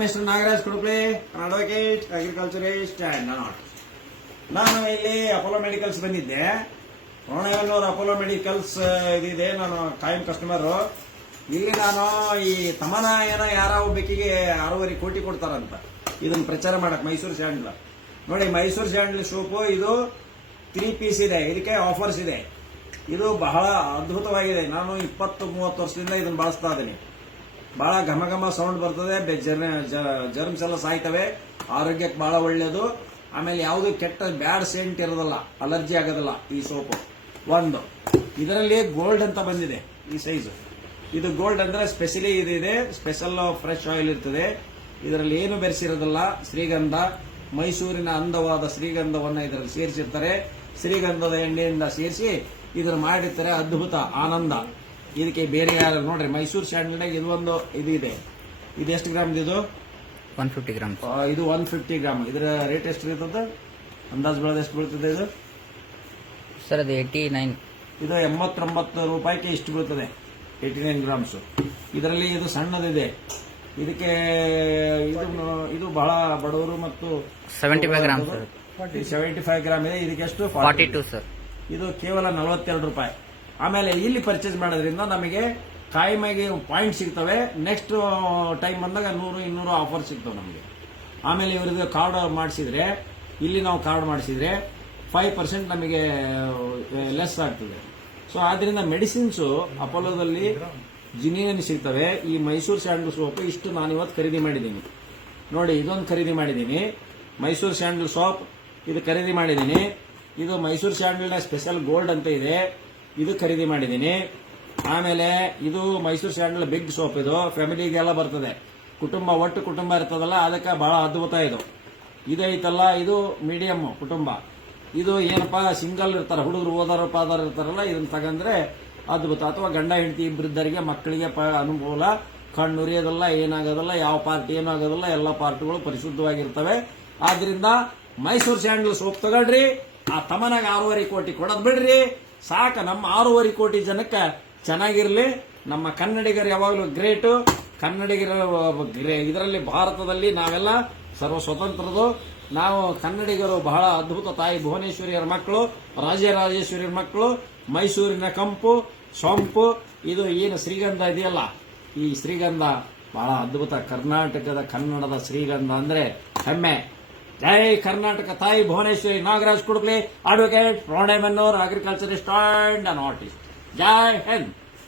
Mister Nagaraj Kuduple, advocate, agriculturist and ನಾನು ಇಲ್ಲಿ Apollo medicals ಬಂದಿದ್ದೆ. ರೋಣಗನ್ನೂರು ಅಪೋಲೋ ಮೆಡಿಕಲ್ಸ್ ಇದಿದೆ, ನಾನು ಕಾಯಂ ಕಸ್ಟಮರ್. ಇಲ್ಲಿ ನಾನು ಈ ತಮನಾಯನ ಯಾರ ಒಬ್ಬಕಿಗೆ 6.5 ಕೋಟಿ ಕೊಡ್ತಾರಂತ ಇದನ್ನ ಪ್ರಚಾರ ಮಾಡಕ್. ಮೈಸೂರು ಸ್ಯಾಂಡ್ಲ್ ನೋಡಿ, ಮೈಸೂರು ಸ್ಯಾಂಡ್ಲ್ ಸೋಪು ಇದು 3 ಪೀಸ್ ಇದೆ. ಇದಕ್ಕೆ ಆಫರ್ಸ್ ಇದೆ. ಇದು ಬಹಳ ಅದ್ಭುತವಾಗಿದೆ. ನಾನು 20-30 ವರ್ಷದಿಂದ ಇದನ್ನ ಬಳಸ್ತಾ ಇದ್ದೀನಿ. ಬಹಳ ಘಮ ಘಮ ಸೌಂಡ್ ಬರ್ತದೆ, ಜರ್ಮ್ಸ್ ಎಲ್ಲ ಸಾಯ್ತವೆ, ಆರೋಗ್ಯಕ್ಕೆ ಬಹಳ ಒಳ್ಳೆಯದು. ಆಮೇಲೆ ಯಾವುದು ಕೆಟ್ಟ ಬ್ಯಾಡ್ ಸೆಂಟ್ ಇರೋದಿಲ್ಲ, ಅಲರ್ಜಿ ಆಗೋದಿಲ್ಲ ಈ ಸೋಪು. ಒಂದು ಇದರಲ್ಲಿ ಗೋಲ್ಡ್ ಅಂತ ಬಂದಿದೆ ಈ ಸೈಜ್. ಇದು ಗೋಲ್ಡ್ ಅಂದ್ರೆ ಸ್ಪೆಷಲಿ ಇದೆ, ಸ್ಪೆಷಲ್ ಫ್ರೆಶ್ ಆಯಿಲ್ ಇರ್ತದೆ. ಇದರಲ್ಲಿ ಏನು ಬೆರೆಸಿರೋದಿಲ್ಲ. ಶ್ರೀಗಂಧ, ಮೈಸೂರಿನ ಅಂದವಾದ ಶ್ರೀಗಂಧವನ್ನ ಇದರಲ್ಲಿ ಸೇರಿಸಿರ್ತಾರೆ. ಶ್ರೀಗಂಧದ ಎಣ್ಣೆಯಿಂದ ಸೇರಿಸಿ ಇದನ್ನು ಮಾಡಿರ್ತಾರೆ. ಅದ್ಭುತ ಆನಂದ. ಇದಕ್ಕೆ ಬೇರೆ ಯಾರು ನೋಡ್ರಿ, ಮೈಸೂರು ಸ್ಯಾಂಡಲ್ನಾಗ ಇದು ಒಂದು ಇದು ಇದೆ. ಇದು ಎಷ್ಟು ಗ್ರಾಮ್ ಇದು? 150 ಗ್ರಾಮ್. ಇದು 150 ಗ್ರಾಮ್. ಇದರ ರೇಟ್ ಎಷ್ಟು ಇರ್ತದೆ ಅಂದಾಜು ಬೀಳೋದು? ಎಷ್ಟು ಬೀಳ್ತದೆ ಇದು ಸರ್? ಅದು 89. ಇದು 89 ರೂಪಾಯಿಗೆ ಇಷ್ಟು ಬೀಳ್ತದೆ, 89 ಗ್ರಾಮ್ಸ್. ಇದರಲ್ಲಿ ಇದು ಸಣ್ಣದಿದೆ. ಇದಕ್ಕೆ ಇದು ಬಹಳ ಬಡವರು ಮತ್ತು 75 ಗ್ರಾಮ್ ಸರ್. 75 ಗ್ರಾಮ್ ಇದೆ. ಇದಕ್ಕೆ ಎಷ್ಟು? 42 ಸರ್. ಇದು ಕೇವಲ 42 ರೂಪಾಯಿ. ಆಮೇಲೆ ಇಲ್ಲಿ ಪರ್ಚೇಸ್ ಮಾಡೋದ್ರಿಂದ ನಮಗೆ ಕಾಯಿಮೆಗೆ ಪಾಯಿಂಟ್ ಸಿಗ್ತವೆ. ನೆಕ್ಸ್ಟ್ ಟೈಮ್ ಬಂದಾಗ 100-200 ಆಫರ್ ಸಿಗ್ತವೆ ನಮಗೆ. ಆಮೇಲೆ ಇವರಿಗೆ ಕಾರ್ಡ್ ಮಾಡಿಸಿದ್ರೆ, ಇಲ್ಲಿ ನಾವು ಕಾರ್ಡ್ ಮಾಡಿಸಿದ್ರೆ 5% ನಮಗೆ ಲೆಸ್ ಆಗ್ತದೆ. ಸೊ ಆದ್ರಿಂದ ಮೆಡಿಸಿನ್ಸು ಅಪೋಲೋದಲ್ಲಿ ಜಿನಿಯನ್ ಸಿಗ್ತವೆ. ಈ ಮೈಸೂರು ಸ್ಯಾಂಡಲ್ ಸೋಪ್ ಇಷ್ಟು ನಾನು ಇವತ್ತು ಖರೀದಿ ಮಾಡಿದ್ದೀನಿ ನೋಡಿ. ಇದೊಂದು ಖರೀದಿ ಮಾಡಿದ್ದೀನಿ, ಮೈಸೂರು ಸ್ಯಾಂಡಲ್ ಸೋಪ್. ಇದು ಖರೀದಿ ಮಾಡಿದ್ದೀನಿ. ಇದು ಮೈಸೂರು ಸ್ಯಾಂಡಲ್ನ ಸ್ಪೆಷಲ್ ಗೋಲ್ಡ್ ಅಂತ ಇದೆ, ಇದು ಖರೀದಿ ಮಾಡಿದ್ದೀನಿ. ಆಮೇಲೆ ಇದು ಮೈಸೂರು ಸ್ಯಾಂಡಲ್ ಬಿಗ್ ಸೋಪ್. ಇದು ಫ್ಯಾಮಿಲಿಗೆಲ್ಲ ಬರ್ತದೆ, ಒಟ್ಟು ಕುಟುಂಬ ಇರ್ತದಲ್ಲ, ಅದಕ್ಕೆ ಬಹಳ ಅದ್ಭುತ ಇದು. ಇದೈತಲ್ಲ, ಇದು ಮೀಡಿಯಂ ಕುಟುಂಬ. ಇದು ಏನಪ್ಪಾ ಸಿಂಗಲ್ ಇರ್ತಾರೆ, ಹುಡುಗರು ಓದಾರ ಪಾದಾರ ಇರ್ತಾರಲ್ಲ, ಇದನ್ನ ತಗಂದ್ರೆ ಅದ್ಭುತ. ಅಥವಾ ಗಂಡ ಹೆಂಡತಿ ಇಬ್ಬರಿದ್ದರಿಗೆ ಮಕ್ಕಳಿಗೆ ಅನುಕೂಲ. ಕಣ್ಣು ಉರಿಯೋದಲ್ಲ, ಏನಾಗೋದಲ್ಲ, ಯಾವ ಪಾರ್ಟಿ ಏನಾಗೋದಲ್ಲ, ಎಲ್ಲ ಪಾರ್ಟಿಗಳು ಪರಿಶುದ್ಧವಾಗಿರ್ತವೆ. ಆದ್ರಿಂದ ಮೈಸೂರು ಸ್ಯಾಂಡಲ್ ಸೋಪ್ ತಗೊಳ್ರಿ. ಆ ತಮನಾಗ 6.5 ಕೋಟಿ ಕೊಡೋದ್ ಬಿಡ್ರಿ ಸಾಕ. ನಮ್ಮ 6.5 ಕೋಟಿ ಜನಕ್ಕೆ ಚೆನ್ನಾಗಿರ್ಲಿ. ನಮ್ಮ ಕನ್ನಡಿಗರು ಯಾವಾಗಲೂ ಗ್ರೇಟು. ಕನ್ನಡಿಗರ ಇದರಲ್ಲಿ ಭಾರತದಲ್ಲಿ ನಾವೆಲ್ಲ ಸರ್ವ ಸ್ವತಂತ್ರದು. ನಾವು ಕನ್ನಡಿಗರು ಬಹಳ ಅದ್ಭುತ. ತಾಯಿ ಭುವನೇಶ್ವರಿಯರ ಮಕ್ಕಳು, ರಾಜರಾಜೇಶ್ವರಿಯರ ಮಕ್ಕಳು. ಮೈಸೂರಿನ ಕಂಪು ಸೊಂಪು. ಇದು ಏನು ಶ್ರೀಗಂಧ ಇದೆಯಲ್ಲ, ಈ ಶ್ರೀಗಂಧ ಬಹಳ ಅದ್ಭುತ. ಕರ್ನಾಟಕದ ಕನ್ನಡದ ಶ್ರೀಗಂಧ ಅಂದ್ರೆ ಹೆಮ್ಮೆ. ಜೈ ಕರ್ನಾಟಕ. ತಾಯಿ Bhuvaneshwari. Nagaraj Kuduple, advocate, Ronagannuru, agriculturist and artist. ಜೈ ಹಿಂದ್.